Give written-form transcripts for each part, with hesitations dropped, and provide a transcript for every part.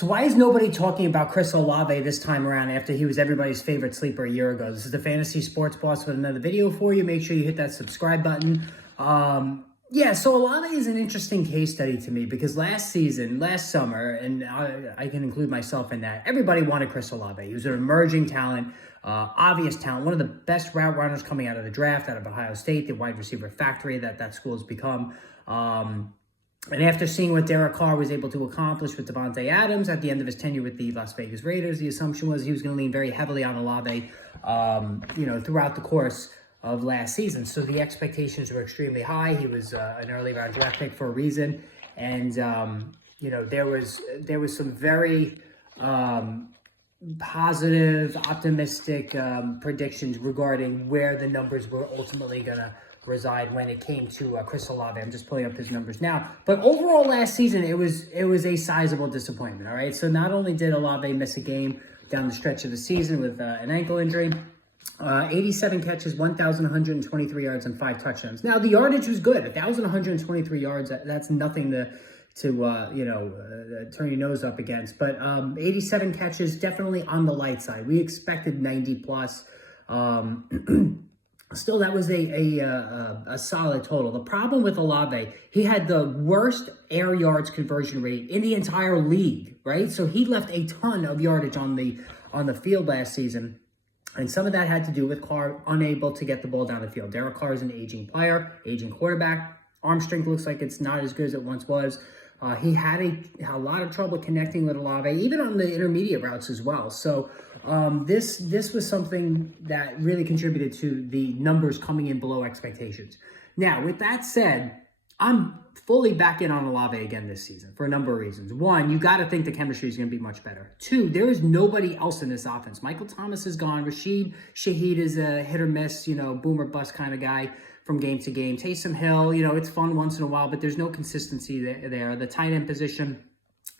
So why is nobody talking about Chris Olave this time around after he was everybody's favorite sleeper a year ago? This is the Fantasy Sports Boss with another video for you. Make sure you hit that subscribe button. So Olave is an interesting case study to me because last summer, and I can include myself in that, everybody wanted Chris Olave. He was an emerging talent, obvious talent, one of the best route runners coming out of the draft, out of Ohio State, the wide receiver factory that school has become. And after seeing what Derek Carr was able to accomplish with Devontae Adams at the end of his tenure with the Las Vegas Raiders, the assumption was he was going to lean very heavily on Olave, throughout the course of last season. So the expectations were extremely high. He was an early round draft pick for a reason. And, there was some very positive, optimistic predictions regarding where the numbers were ultimately going to reside when it came to Chris Olave. I'm just pulling up his numbers now. But overall last season, it was a sizable disappointment, all right? So not only did Olave miss a game down the stretch of the season with an ankle injury, 87 catches, 1,123 yards, and 5 touchdowns. Now, the yardage was good. 1,123 yards, that's nothing to turn your nose up against. But 87 catches, definitely on the light side. We expected 90 plus. Still, that was a solid total. The problem with Olave, he had the worst air yards conversion rate in the entire league, right? So he left a ton of yardage on the field last season. And some of that had to do with Carr unable to get the ball down the field. Derek Carr is an aging player, aging quarterback. Arm strength looks like it's not as good as it once was. He had a lot of trouble connecting with Olave, even on the intermediate routes as well. So this was something that really contributed to the numbers coming in below expectations. Now, with that said, I'm fully back in on Olave again this season for a number of reasons. One, you got to think the chemistry is going to be much better. Two, there is nobody else in this offense. Michael Thomas is gone. Rashid Shaheed is a hit or miss, boom or bust kind of guy from game to game. Taysom Hill, it's fun once in a while, but there's no consistency there. The tight end position,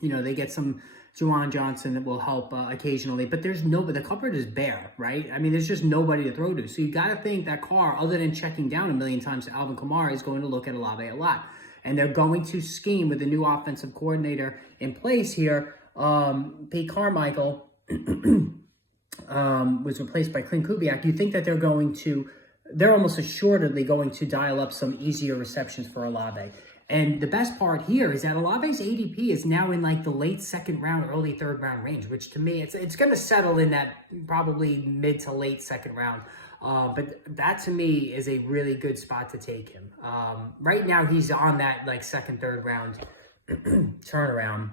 they get some Juwan Johnson that will help occasionally, but there's nobody. The cupboard is bare, right? I mean, there's just nobody to throw to. So you got to think that Carr, other than checking down a million times to Alvin Kamara, is going to look at Olave a lot. And they're going to scheme with the new offensive coordinator in place here. Pete Carmichael was replaced by Clint Kubiak. You think that they're almost assuredly going to dial up some easier receptions for Olave. And the best part here is that Olave's ADP is now in like the late second round, early third round range, which to me, it's going to settle in that probably mid to late second round. But that to me is a really good spot to take him. Right now, he's on that like second, third round turnaround,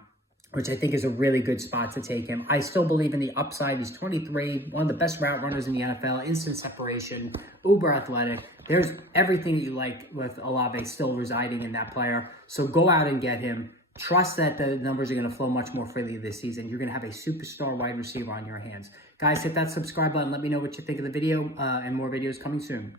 which I think is a really good spot to take him. I still believe in the upside. He's 23, one of the best route runners in the NFL, instant separation, uber athletic. There's everything that you like with Olave still residing in that player. So go out and get him. Trust that the numbers are going to flow much more freely this season. You're going to have a superstar wide receiver on your hands. Guys, hit that subscribe button. Let me know what you think of the video, and more videos coming soon.